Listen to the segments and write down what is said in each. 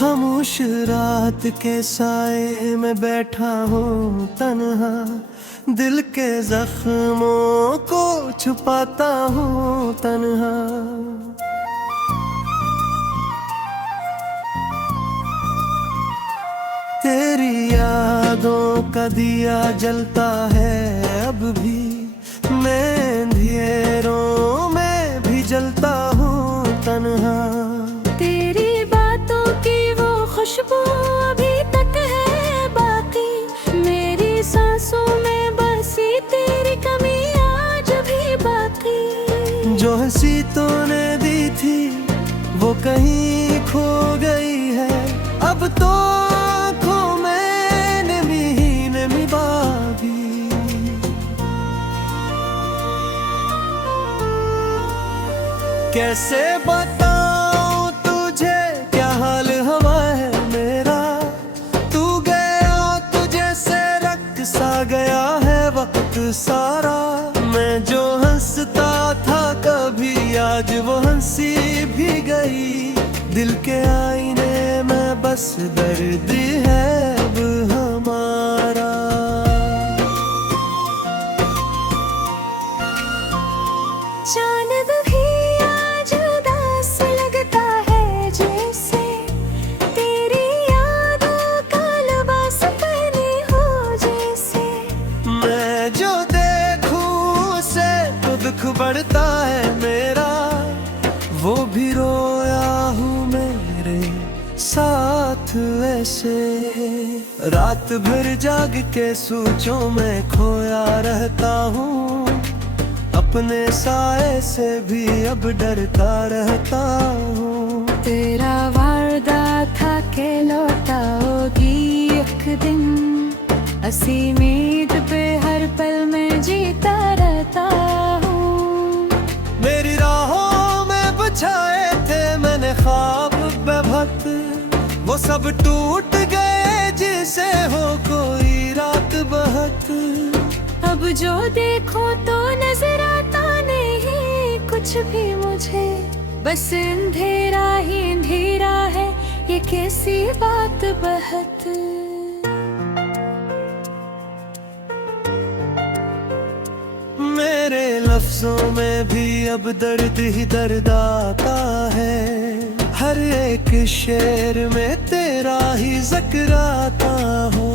खामोश रात के साए में बैठा हूँ तन्हा, दिल के जख्मों को छुपाता हूँ तन्हा। तेरी यादों का दिया जलता है अब भी, मैं अंधेरों में भी जलता हूँ तन्हा। तेरी बातों की वो खुशबू अभी तक है बाकी, मेरी सांसों में बसी तेरी कमी आज भी बाकी। जो हंसी तूने दी थी वो कहीं खो गई है, अब तो आँखों में नमी ही नमी बाकी। कैसे बताऊं तुझे क्या हाल हवा है मेरा, तू गया तुझे से रक्त सा गया है वक्त सारा। मैं जो हंसता था कभी आज वो हंसी भी गई, दिल के आईने में बस दर्द है अब हमारा। चांद भी आज उदास लगता है जैसे, तेरी यादों का लिबास पहने हो जैसे। मैं जो देखूं उसे तो दुख बढ़ता है मेरा, वो भी रोया हूँ मेरे साथ ऐसे। रात भर जाग के सोचों में खोया रहता हूँ, अपने साए से भी अब डरता रहता हूँ। तेरा वादा था के लौटाओगी एक दिन, हंसी उम्मीद पे हर पल में जीता रहता हूँ। मेरी राहों में बछाए थे मैंने ख्वाब बेवक्त, वो सब टूट गए जिसे हो कोई रात बहत। अब जो देखो तो नजर आता नहीं कुछ भी मुझे, बस अंधेरा ही अंधेरा है ये कैसी बात बहत। मेरे लफ्जों में भी अब दर्द ही दर्द आता है, हर एक शेर में तेरा ही जिक्र आता हो।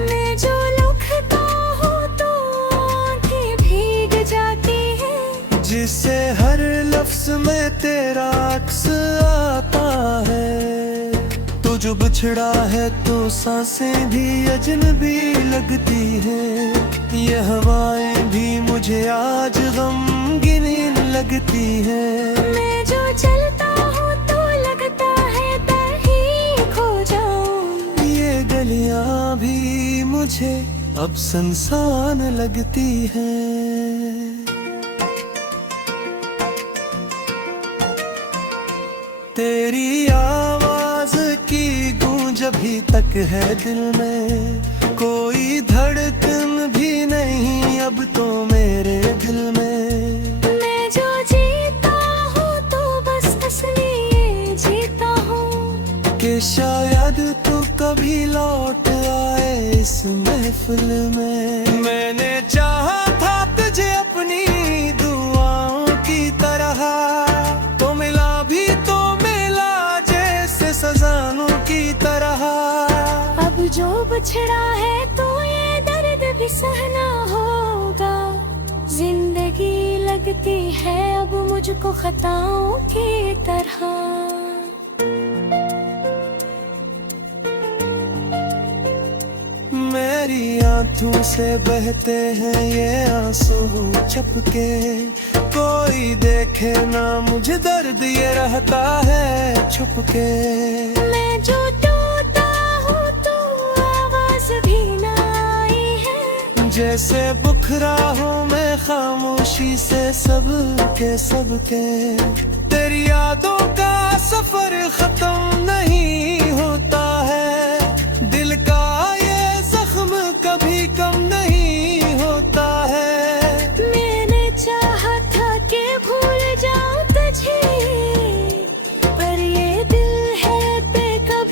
मैं जो लिखता हूँ तो आँखें भीग जाती हैं, जिससे हर लफ्ज में तेरा अक्स आता है। तू जो बिछड़ा है तो सांसें भी अजनबी लगती हैं, ये हवाएं भी मुझे आज गमगीन लगती हैं। मैं जो चलता हूँ तो लगता है दर ही खो जाऊं, ये गलियां भी मुझे अब सुनसान लगती हैं। तेरी आवाज की गूंज अभी तक है दिल में, कोई धड़कन भी नहीं अब तो मेरे दिल में। मैं जो जीता हूँ तो बस असली ये जीता हूँ, कि शायद तू कभी लौट आए इस महफिल में। मैंने चाहा था तुझे अपनी दुआओं की तरह, तो मिला भी तो मिला जैसे सजानों की तरह। अब जो बिछड़ा है तो ये दर्द भी सहना होगा, जिंदगी लगती है अब मुझको खताओं की तरह। मेरी आंखों से बहते हैं ये आंसू छपके, कोई देखे ना मुझे दर्द ये रहता है छुपके। मैं जो टूटा हूँ तो आवाज भी ना आई है, जैसे बुखरा हूँ मैं खामोशी से सबके। तेरी यादों का सफर खत्म नहीं होता है, दिल का ये जख्म कभी कम नहीं होता है। मैंने चाहा था कि भूल जाऊं तुझे, पर ये दिल है बेकब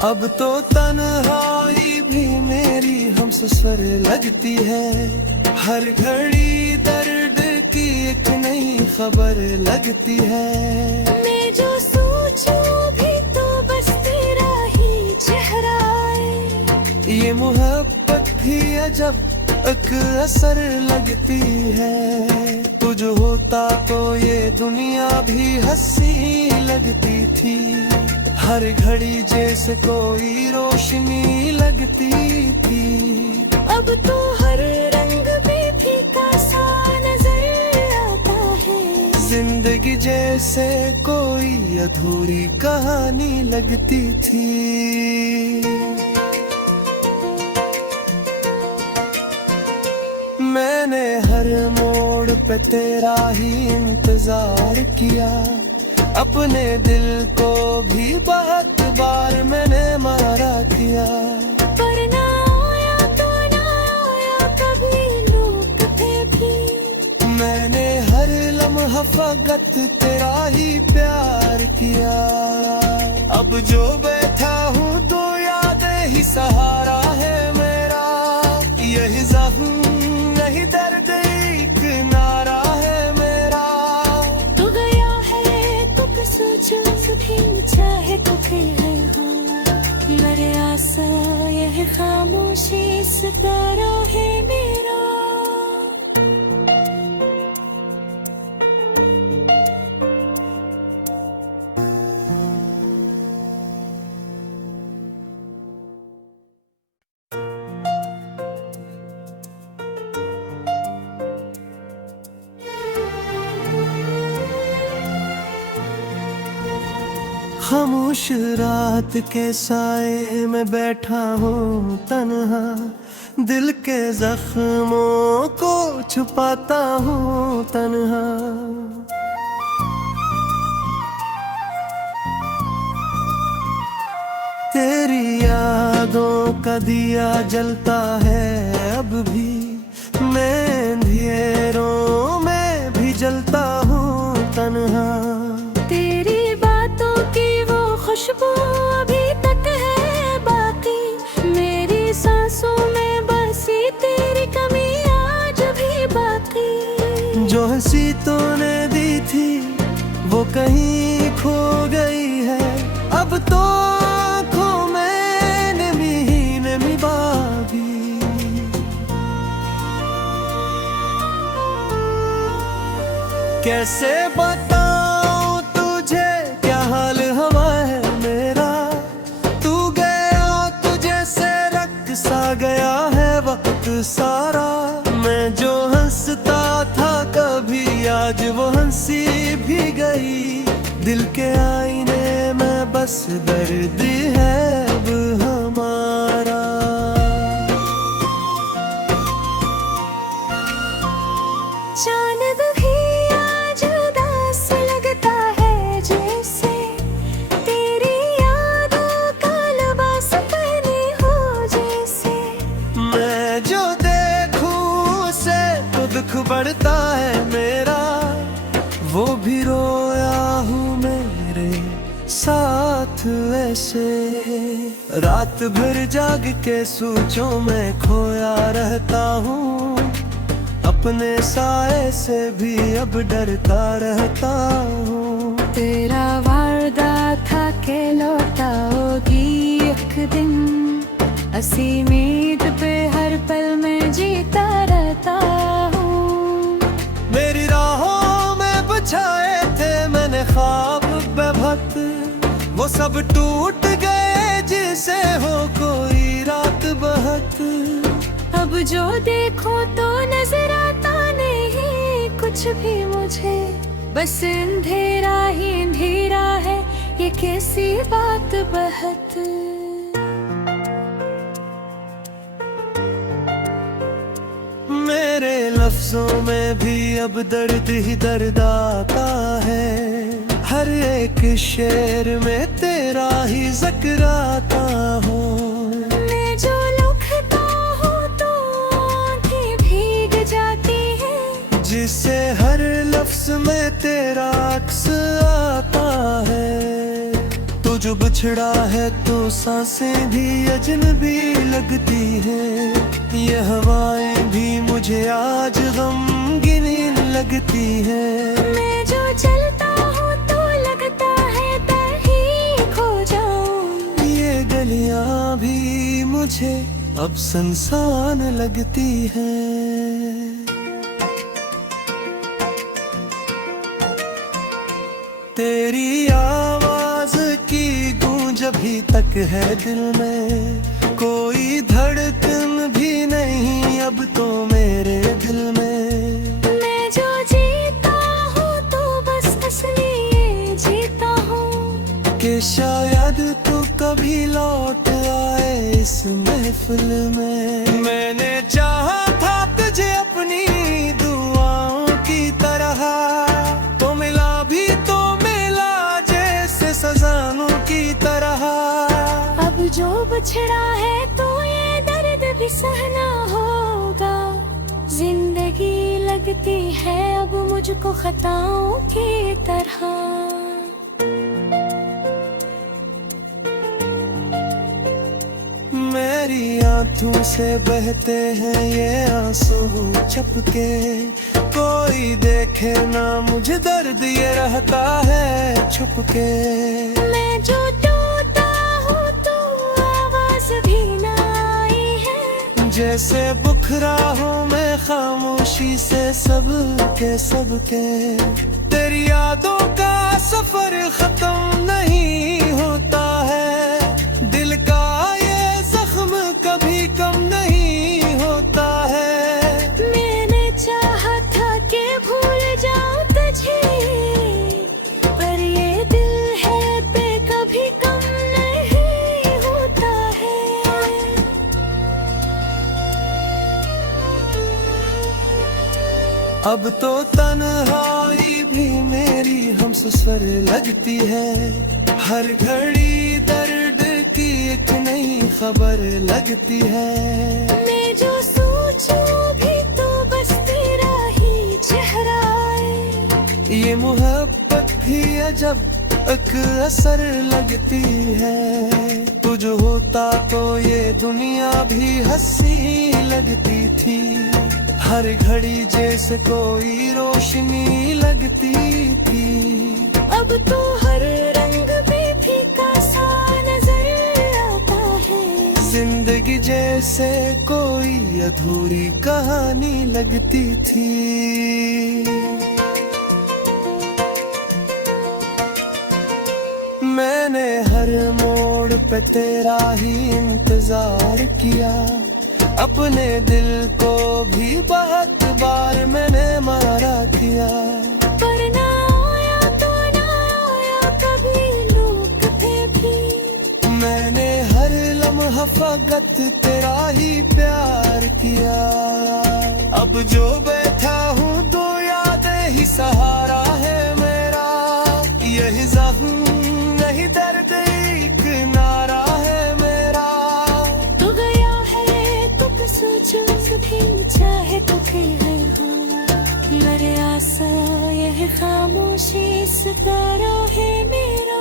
अब तो तन्हाई भी मेरी हमसफर लगती है, हर घड़ी दर्द की एक नई खबर लगती है। मैं जो सोचूं भी तो बस तेरा ही चेहरा है, ये मोहब्बत भी अजब एक असर लगती है। तुझ होता तो ये दुनिया भी हंसी लगती थी, हर घड़ी जैसे कोई रोशनी लगती थी। अब तो हर रंग भी फीका सा नजर आता है, जिंदगी जैसे कोई अधूरी कहानी लगती थी। मैंने हर मोड़ पे तेरा ही इंतजार किया, अपने दिल को भी बहुत बार मैंने मारा किया। पर ना आया तो ना आया कभी लौटते भी, मैंने हर लम्हा फकत तेरा ही प्यार किया। अब जो बैठा हूँ दो यादें ही सहारा है मेरा, यही जख्म यही दर्द एक नारा है मेरा। तू गया है तो सोचो भी चाहे तो फिर है हाँ, मेरे आसा यह खामोशी सितारा है मेरा। खामोश रात के साए में बैठा हूँ तन्हा, दिल के जख्मों को छुपाता हूँ तन्हा। तेरी यादों का दिया जलता है अब भी, मैं अंधेरों में भी जलता हूँ तन्हा। खुशबू अभी तक है बाकी, मेरी सांसों में बसी तेरी कमी आज भी बाकी। जो हंसी तूने दी थी वो कहीं खो गई है, अब तो आँखों में नमी बागी। कैसे बताऊं तुझे क्या हाल हवा है मेरा, तू गया तुझे से रक्त सा गया है वक्त सारा। मैं जो हंसता था कभी आज वो हंसी भी गई, दिल के आईने में बस दर्द है अब हमारा। चांद भी आज उदास लगता है जैसे, तेरी यादों का लिबास पहने हो जैसे। मैं जो देखूं उसे तो दुख बढ़ता है मेरा, वो भी रोया हूँ मेरे साथ ऐसे। रात भर जाग के सोचों में खोया रहता हूँ, अपने साए से भी अब डरता रहता हूँ। तेरा वादा था के लौटाओगी एक दिन, असी उम्मीद पे हर पल में जीता रहता हूँ। मेरी राहों में बिछाए थे मैंने ख्वाब बेवक्त, वो सब टूट गए जिसे हो कोई रात बहत। अब जो देखो तो नजर आता नहीं कुछ भी मुझे, बस अंधेरा ही अंधेरा है ये कैसी बात बहत। मेरे लफ्जों में भी अब दर्द ही दर्द आता है, हर एक शेर में तेरा ही जिक्र आता हो। मैं जो लिखता हूँ तो आँखें भीग जाती हैं, जिससे हर लफ्ज में तेरा अक्स आता है। तुझ जो बिछड़ा है तो सांसें भी अजनबी लगती हैं। ये हवाएं भी मुझे आज गमगीन लगती हैं। मैं जो चलता हूँ तो लगता है कहीं खो जाऊं। ये गलियां भी मुझे अब सुनसान लगती हैं। तेरी आवाज की गूंज अभी तक है दिल में, कोई धड़कन भी नहीं अब तो मेरे दिल में। मैं जो जीता हूँ तो बस इसलिए जीता हूँ कि शायद तू कभी लौट आए इस महफिल में। मैंने चाहा था तुझे अपनी दुआओं की तरह, तो मिला भी तो मिला जैसे सजानों की तरह। अब जो बिछड़ा है तो ये दर्द भी सहना होगा। जिंदगी लगती है अब मुझको खताओं की तरह। मेरी आंखों से बहते हैं ये आंसू चपके, कोई देखे ना मुझे दर्द ये रहता है छुपके। मैं जो टूटा हूँ तो आवाज भी ना आई है, जैसे बुखरा हूँ मैं खामोशी से सबके। तेरी यादों का सफर खत्म नहीं होता है, दिल का ये जख्म कभी कम नहीं होता है। मैंने चाहा था कि भूल जाऊं तुझे, पर ये दिल है पे कभी कम नहीं होता है। अब तो तन्हाई भी मेरी हमसफर लगती है, हर घड़ी दर्द की एक नई खबर लगती है। मैं जो सोचूं भी तो बस तेरा ही चेहरा आए। ये मोहब्बत भी अजब एक असर लगती है, तुझ होता तो ये दुनिया भी हंसी लगती थी। हर घड़ी जैसे कोई रोशनी लगती थी। अब तो हर रंग भी फीका सा नजर आता है, जिंदगी जैसे कोई अधूरी कहानी लगती थी। मैंने हर मोड़ पे तेरा ही इंतजार किया, अपने दिल को भी बहुत बार मैंने मारा किया। पर ना आया तो ना आया कभी लोग थे भी। मैंने हर लम्हा फकत तेरा ही प्यार किया। अब जो बैठा हूँ दो यादें ही सहारा है मेरा, यही जख्म यही दर्द एक नारा है मेरा। तू गया है तो सोचो सभी चाहे तो है हाँ, मेरे आसा यह खामोशी सितारा है मेरा।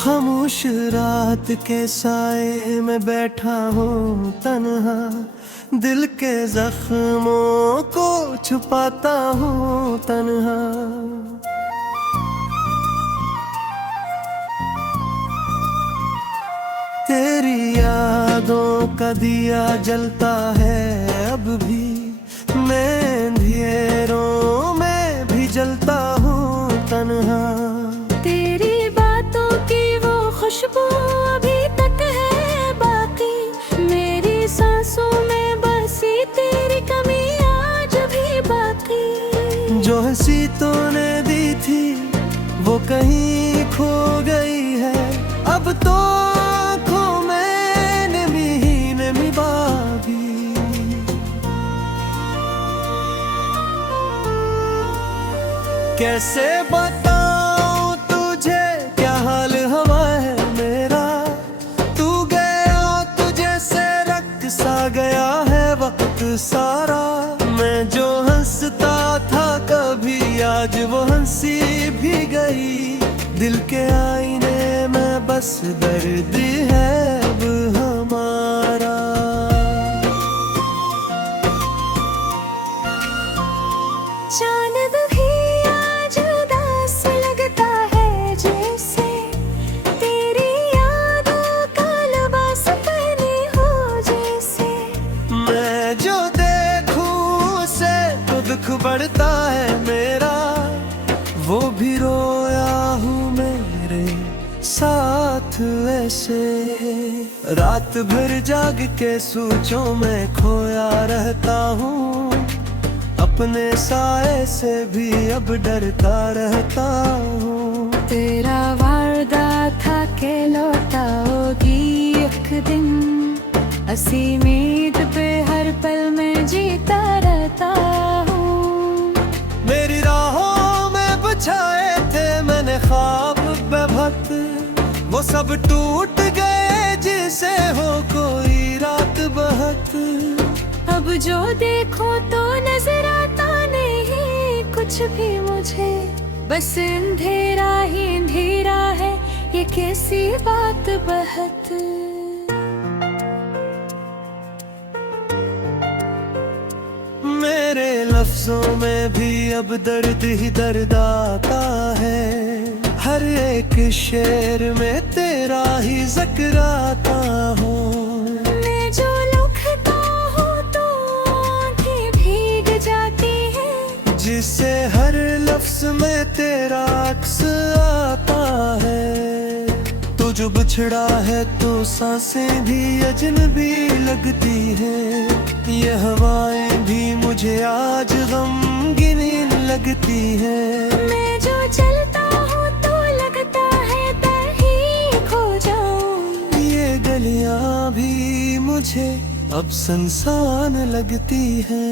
खामोश रात के साए में बैठा हूँ तन्हा, दिल के जख्मों को छुपाता हूँ तन्हा। तेरी यादों का दिया जलता है अब भी, मैं अंधेरों में भी जलता हूँ तन्हा। तेरी बातों की वो खुशबू अभी तक है बाकी, मेरी सांसों में बसी तेरी कमी आज भी बाकी। जो हंसी तूने दी थी वो कहीं खो गई है, अब तो आँखों में नमी बाकी। कैसे बताऊं तुझे क्या हाल हुआ है मेरा, तू गया तुझे से रख सा गया है वक्त सारा। मैं जो हंसता था कभी आज वो हंसी भी गई, दिल के आईने में बस दर्द है अब हमारा। चांद भी आज उदास लगता है जैसे तेरी यादों का लिबास पहने हो जैसे। मैं जो देखूं उसे तो दुख बढ़ता है मेरा, वो भी रोया हूँ मेरे साथ ऐसे। रात भर जाग के सोचों में खोया रहता हूँ, अपने साए से भी अब डरता रहता हूँ। तेरा वादा था के लौटाओगी एक दिन, हंसी उम्मीद पे हर पल में जीता रहता हूँ। मेरी राहों में बिछाए थे मैंने ख्वाब बेवक्त, वो सब टूट गए जिसे हो कोई रात बहत। अब जो देखो तो नजर आता नहीं कुछ भी मुझे, बस अंधेरा ही अंधेरा है ये कैसी बात बहत। मेरे लफ्जों में भी अब दर्द ही दर्द आता है, हर एक शेर में तेरा ही जिक्र आता हो। मैं जो लिखता हूँ तो आँखें भीग जाती हैं, जिससे हर लफ्ज में तेरा अक्स आता है। तू जो बिछड़ा है तो सांसें भी अजनबी लगती हैं, ये हवाएं भी मुझे आज गमगीन लगती हैं। मैं जो चलता हूँ तो लगता है कहीं खो जाऊं, ये गलियां भी मुझे अब सुनसान लगती हैं।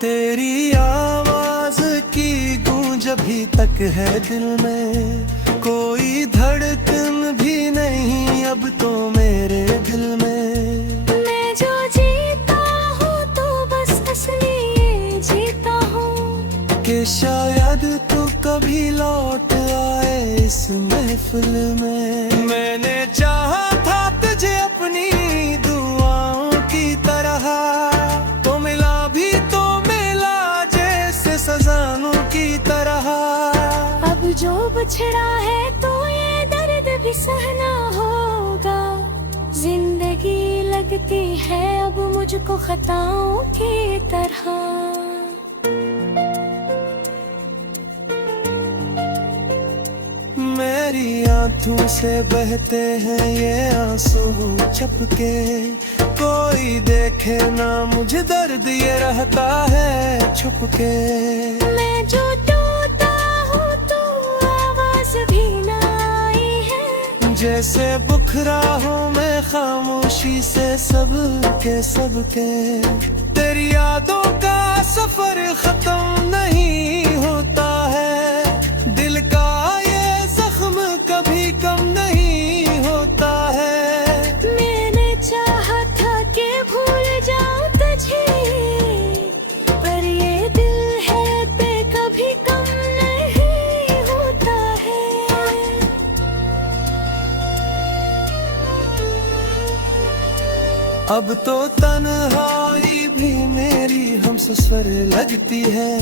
तेरी आवाज की गूंज अभी तक है दिल में, कोई धड़कन भी नहीं अब तो मेरे दिल में। मैं जो जीता हूँ तो बस इसलिए जीता हूँ कि शायद तू कभी लौट आए इस महफिल में। मैंने चाहा था तुझे अपनी दुआओं की तरह, तो मिला भी तो मिला जैसे सजानों की तरह। अब जो बिछड़ा है तो ये दर्द भी सहना होगा, जिंदगी लगती है अब मुझको खताओं की तरह। मेरी आंखों से बहते हैं ये आंसू चपके, कोई देखे ना मुझे दर्द ये रहता है छुपके। मैं जो टूटा हूँ तो आवाज भी ना आई है, जैसे बुखरा हूँ मैं खामोशी से सबके। तेरी यादों का सफर खत्म नहीं होता है, दिल का ये जख्म कभी कम नहीं होता है। मैंने चाहा था कि भूल जाऊं तुझे, पर ये दिल है पे कभी कम नहीं होता है। अब तो तन्हाई भी मेरी हमसफर लगती है,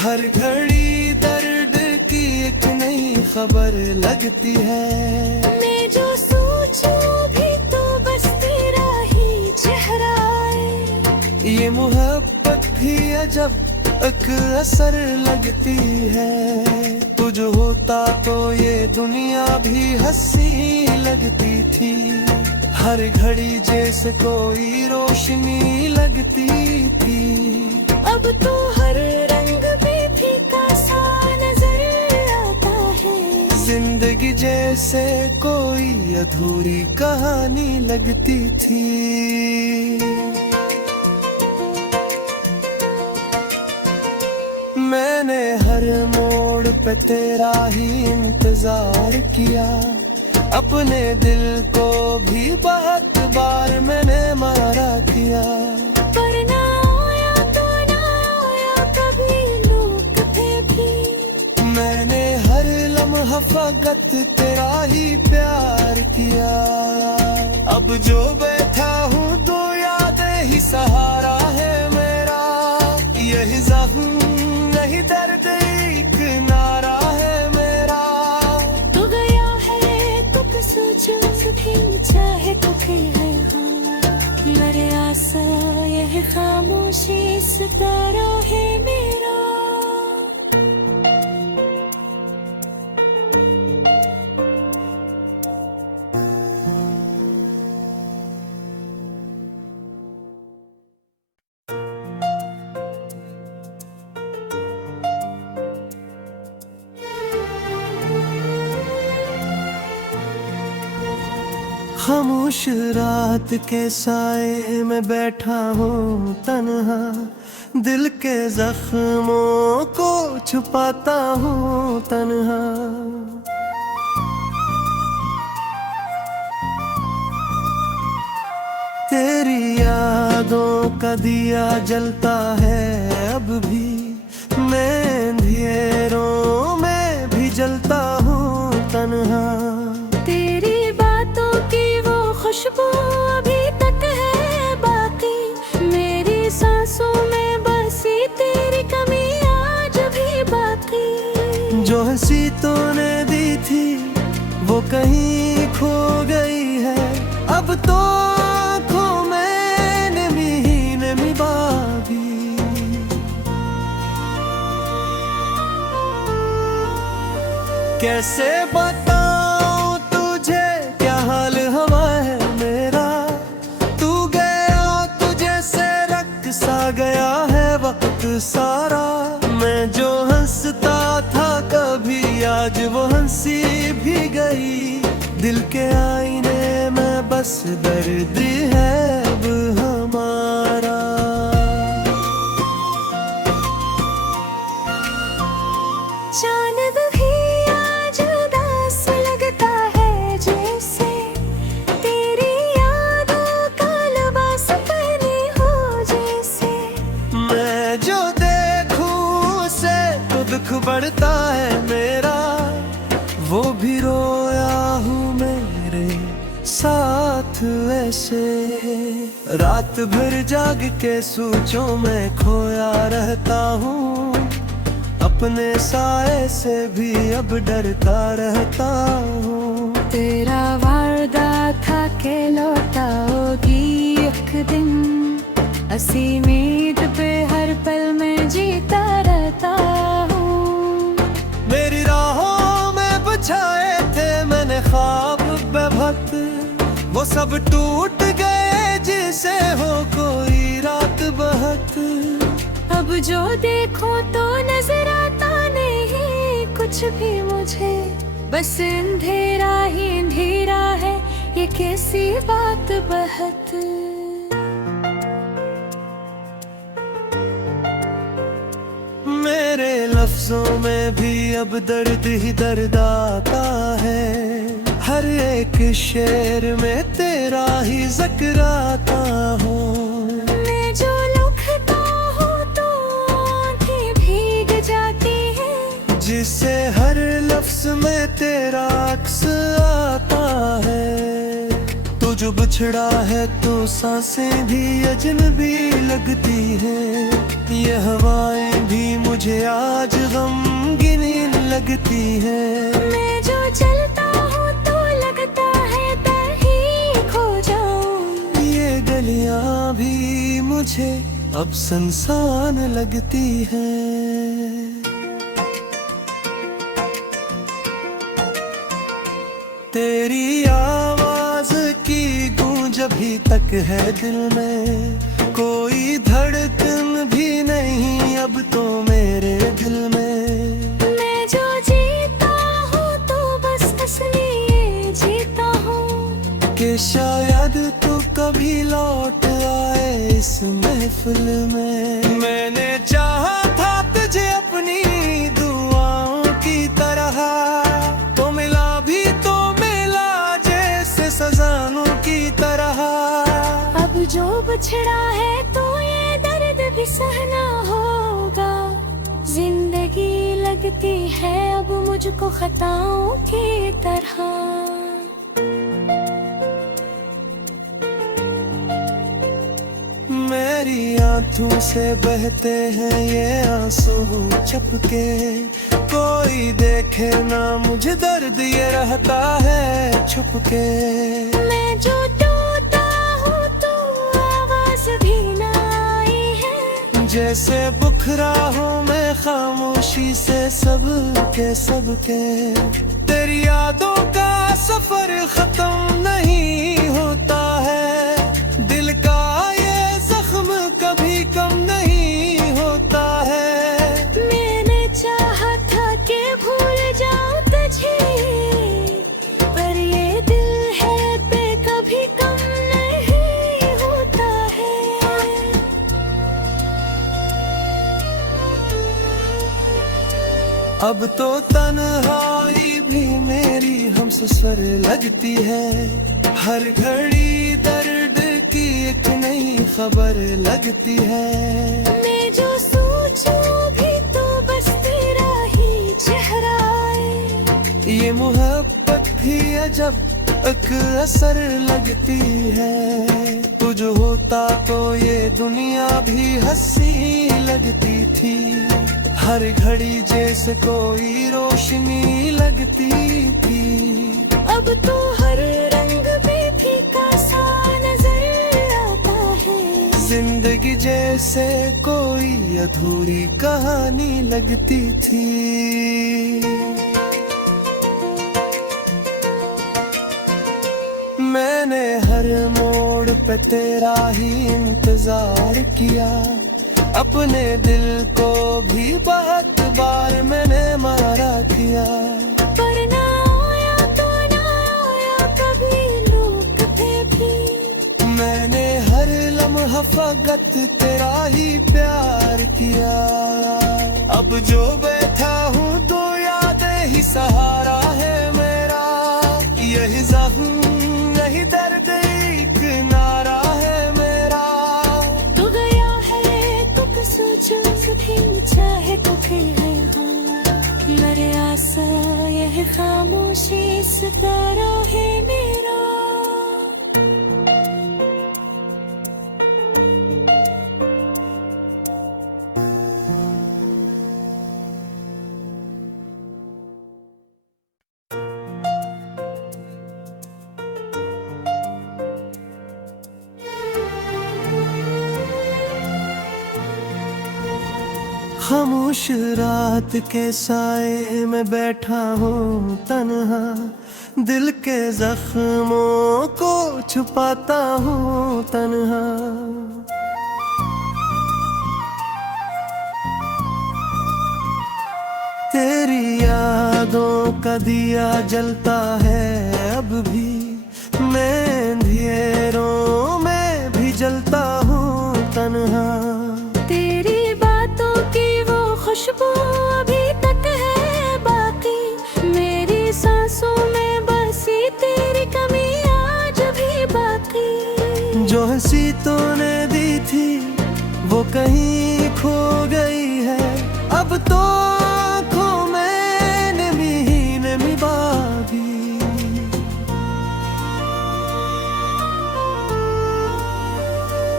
हर घड़ी दर्द की एक नई खबर लगती है। मैं जो सोचूं भी तो बस तेरा ही चेहरा है, ये मोहब्बत भी अजब एक असर लगती है। तुझ होता तो ये दुनिया भी हंसी लगती थी, हर घड़ी जैसे कोई रोशनी लगती थी। अब तो हर रंग भी फीका सा नजर आता है, जिंदगी जैसे कोई अधूरी कहानी लगती थी। मैंने हर मोड़ पे तेरा ही इंतजार किया, अपने दिल को भी बहुत बार मैंने मारा किया। पर ना आया तो ना आया कभी लोग थे भी। मैंने हर लम्हा फकत तेरा ही प्यार किया, अब जो बैठा हूँ दो यादें ही सहारा है मेरा। यही जख्म यही दर्द एक नारा है मेरा। तू गया है तो सोचो सुखी चाहे दुखी है हाँ। मेरे आशा यह खामोशी सितारा है मेरा। खामोश रात के साए में बैठा हूँ तन्हा, दिल के जख्मों को छुपाता हूँ तन्हा। तेरी यादों का दिया जलता है अब भी, मैं अंधेरों में भी जलता हूँ तन्हा। खुशबू अभी तक है बाकी, मेरी सांसों में बसी तेरी कमी आज भी बाकी। जो हंसी तूने दी थी वो कहीं खो गई है, अब तो आँखों में नमी ही नमी बाकी। कैसे बताऊं तुझे क्या हाल हवा है मेरा, तू गया तुझे से रख सा गया है वक्त सारा। मैं जो हंसता था कभी आज वो हंसी भी गई, दिल के आईने में बस दर्द है अब हमारा। चांद भी आज उदास लगता है जैसे, तेरी यादों का लिबास पहने हो जैसे। मैं जो देखूं उसे तो दुख बढ़ता है मेरा, वो भी रोया हूँ मेरे साथ ऐसे। रात भर जाग के सोचों में खोया रहता हूँ, अपने साए से भी अब डरता रहता हूँ। तेरा वादा था के लौटाओगी एक दिन, हंसी उम्मीद पे हर पल में जीता रहता हूँ। मेरी राहों में बिछाए थे मैंने ख्वाब बेवक्त, वो सब टूट गए जिसे हो कोई रात बहत। अब जो देखो तो नजर आता नहीं कुछ भी मुझे, बस अंधेरा ही अंधेरा है ये कैसी बात बहत। मेरे लफ्जों में भी अब दर्द ही दर्द आता है, हर एक शेर में तेरा ही जिक्र आता हो। मैं जो लिखता हूँ तो आँखें भीग जाती हैं, जिससे हर लफ्ज में तेरा अक्स आता है। तू जो बिछड़ा है तो सांसें भी अजनबी लगती हैं, ये हवाएं भी मुझे आज गमगीन लगती हैं। मैं जो चलता हूँ तो लगता है कहीं खो जाऊं, ये गलियां भी मुझे अब सुनसान लगती हैं। तेरी आवाज की गूंज अभी तक है दिल में, कोई धड़कन भी नहीं अब तो मेरे दिल में। मैं जो जीता हूँ तो बस इसलिए जीता हूँ कि शायद तू कभी लौट आए इस महफिल में। मैंने चाहा था तुझे अपनी दुआओं की तरह, तो मिला भी तो मिला जैसे सजानों की तरह। अब जो बिछड़ा है तो ये दर्द भी सहना होगा। जिंदगी लगती है अब मुझको खताओं की तरह। मेरी आंखों से बहते हैं ये आंसू छपके, कोई देखे ना मुझे दर्द ये रहता है छुपके। मैं जो टूटा हूँ तो आवाज भी ना आई है, जैसे बुखरा हूँ मैं खामोशी से सबके। तेरी यादों का सफर खत्म नहीं होता है, दिल का कभी कम नहीं होता है। मैंने चाहा था कि भूल जाऊं तुझे, पर ये दिल है पे कभी कम नहीं होता है। अब तो तन्हाई भी मेरी हमसफर लगती है, हर घड़ी दर्द की एक नई खबर लगती है। मैं जो सोचूं भी तो बस तेरा ही चेहरा है, ये मोहब्बत भी अजब एक असर लगती है। तुझ होता तो ये दुनिया भी हंसी लगती थी, हर घड़ी जैसे कोई रोशनी लगती थी। अब तो हर रंग भी फीका सा नजर आता है, जिंदगी जैसे कोई अधूरी कहानी लगती थी। मैंने हर मोड़ पे तेरा ही इंतजार किया, अपने दिल को भी बहुत बार मैंने मारा किया। पर ना आया तो ना आया कभी लोग थे भी, मैंने हर लम्हा फकत तेरा ही प्यार किया। अब जो बैठा हूँ दो यादें ही सहारा है मेरा, यही जख्म यही दर्द एक नारा है मेरा। तू गया है तो सोचो कभी चाहे तो फिर है यहाँ, मेरे आसा यह खामोशी सितारा है मेरा। खामोश रात के साए में बैठा हूँ तन्हा, दिल के जख्मों को छुपाता हूँ तन्हा। तेरी यादों का दिया जलता है अब भी, मैं अंधेरों में भी जलता हूँ तन्हा। तेरी बातों की वो खुशबू अभी तक है बाकी, मेरी सांसों में बसी तेरी कमी आज भी बाकी। जो हंसी तूने दी थी वो कहीं खो गई है, अब तो आँखों में नमी ही नमी बाकी।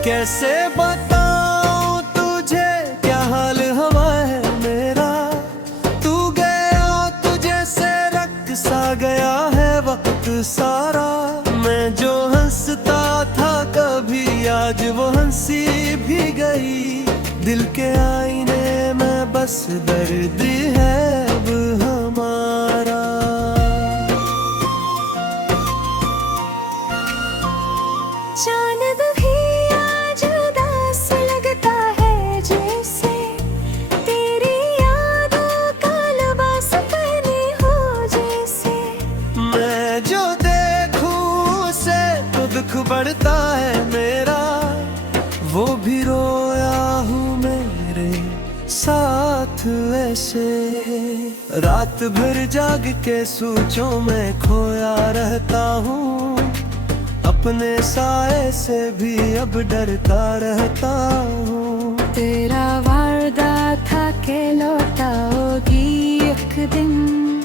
कैसे बताऊं तुझे क्या हाल हवा है मेरा, तू गया तुझे से रख सा गया है वक्त सारा। मैं जो हंसता था कभी आज वो हंसी भी गई, दिल के आईने में बस दर्द है अब हमारा। चांद भी आज उदास लगता है, जैसे तेरी यादों का लिबास पहने हो जैसे। मैं जो देखूं उसे तो दुख बढ़ता है मेरा, वो भी रोया हूँ मेरे साथ रात भर जाग के सोचों में खोया रहता हूँ, अपने साए से भी अब डरता रहता हूँ। तेरा वादा था के लौटाओगी एक दिन,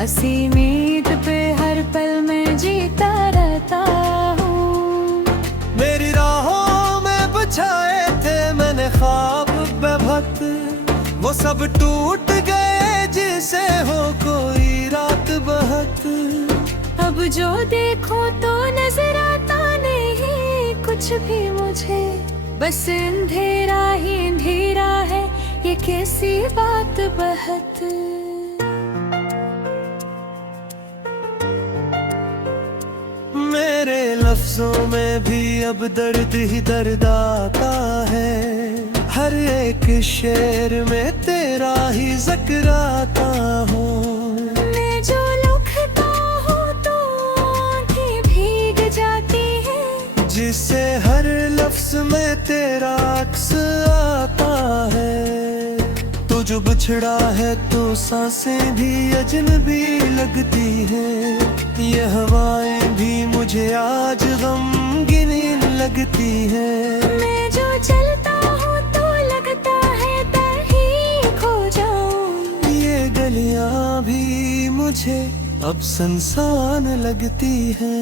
ऐसी उम्मीद पे हर पल में जीता रहता हूँ। मेरी राहों में बछाए थे मैंने ख्वाब बेवक्त, वो सब टूट गए जिसे हो कोई रात बहत। अब जो देखो तो नजर आता नहीं कुछ भी मुझे, बस अंधेरा ही अंधेरा है ये कैसी बात बहत। मेरे लफ्जों में भी अब दर्द ही दर्द आता है, हर एक शेर में तेरा ही जिक्र आता हो। मैं जो लिखता हूँ तो आँखें भीग जाती है, जिससे हर लफ्ज में तेरा अक्स आता है। तू जो बिछड़ा है तो सांसें भी अजनबी लगती हैं, ये हवाएं भी मुझे आज गमगीन लगती हैं। मैं जो चलता हूँ तो लगता है दर ही खो जाऊं, ये गलियां भी मुझे अब संसान लगती हैं।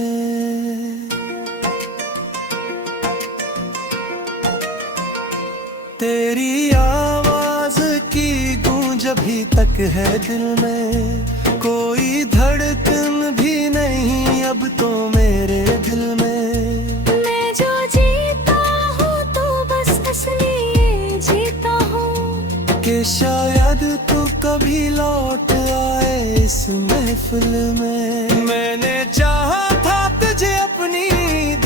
तेरी आवाज की गूंज अभी तक है दिल में, कोई धड़कन भी नहीं अब तो मेरे दिल में। मैं जो जीता हूँ तो बस इसलिए जीता हूँ कि शायद तू कभी लौट आए इस महफिल में। मैंने चाहा था तुझे अपनी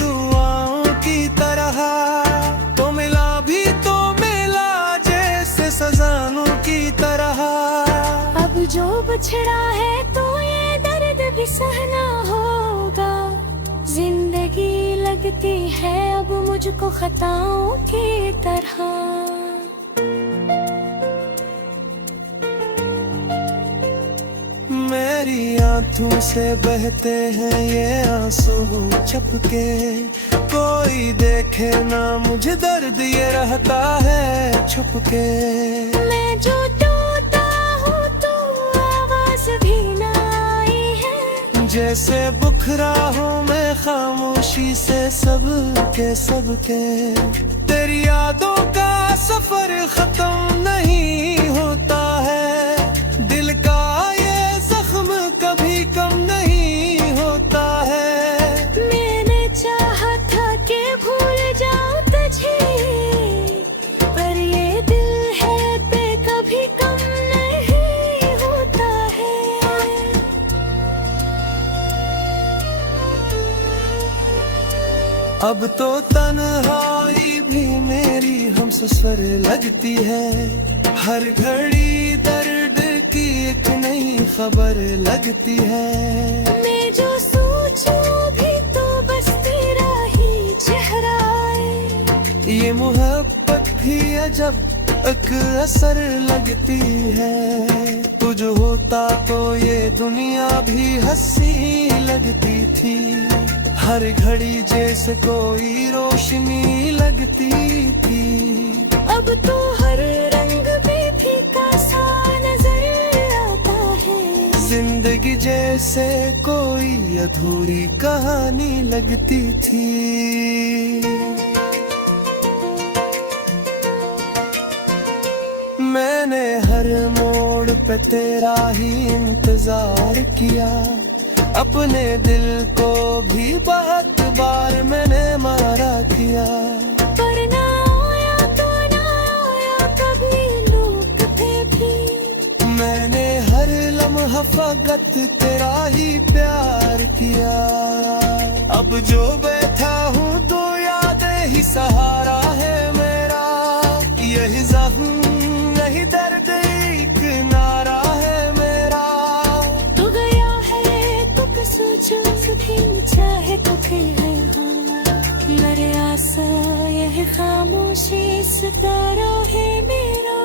दुआओं की तरह, तो मिला भी तो मिला जैसे सजानों की तरह। अब जो बिछड़ा है तो ये दर्द भी सहना होगा, जिंदगी लगती है अब मुझको खताओं की तरह। मेरी आंखों से बहते हैं ये आंसू छपके, कोई देखे ना मुझे दर्द ये रहता है छुपके। मैं जो टूटा हूँ तो आवाज भी ना आई है, जैसे बुखरा हूँ मैं खामोशी से सबके। तेरी यादों का सफर खत्म नहीं होता है, दिल का ये जख्म कभी कम नहीं होता है। मैंने चाहा था कि भूल जाऊं तुझे, पर ये दिल है पे कभी कम नहीं होता है। अब तो तन्हाई भी मेरी हमसफर लगती है, हर घड़ी दर्द की एक नई खबर लगती है। मैं जो सोचूं भी तो बस तेरा ही चेहरा है, ये मोहब्बत भी अजब एक असर लगती है। तुझ होता तो ये दुनिया भी हंसी लगती थी, हर घड़ी जैसे कोई रोशनी लगती थी। अब तो हर रंग भी फीका सा नजर आता है, जिंदगी जैसे कोई अधूरी कहानी लगती थी। मैंने हर मोड़ पे तेरा ही इंतजार किया, अपने दिल को भी बहुत बार मैंने मारा किया। पर ना आया तो ना आया कभी लोग थे भी, मैंने हर लम्हा फकत तेरा ही प्यार किया। अब जो बैठा हूँ दो यादें ही सहारा है मेरा, यही जख्म यही दर्द एक नारा है मेरा। तू गया है तो सोचो भी चाहे तो है हाँ, मेरे आसा यह खामोशी सितारा है मेरा।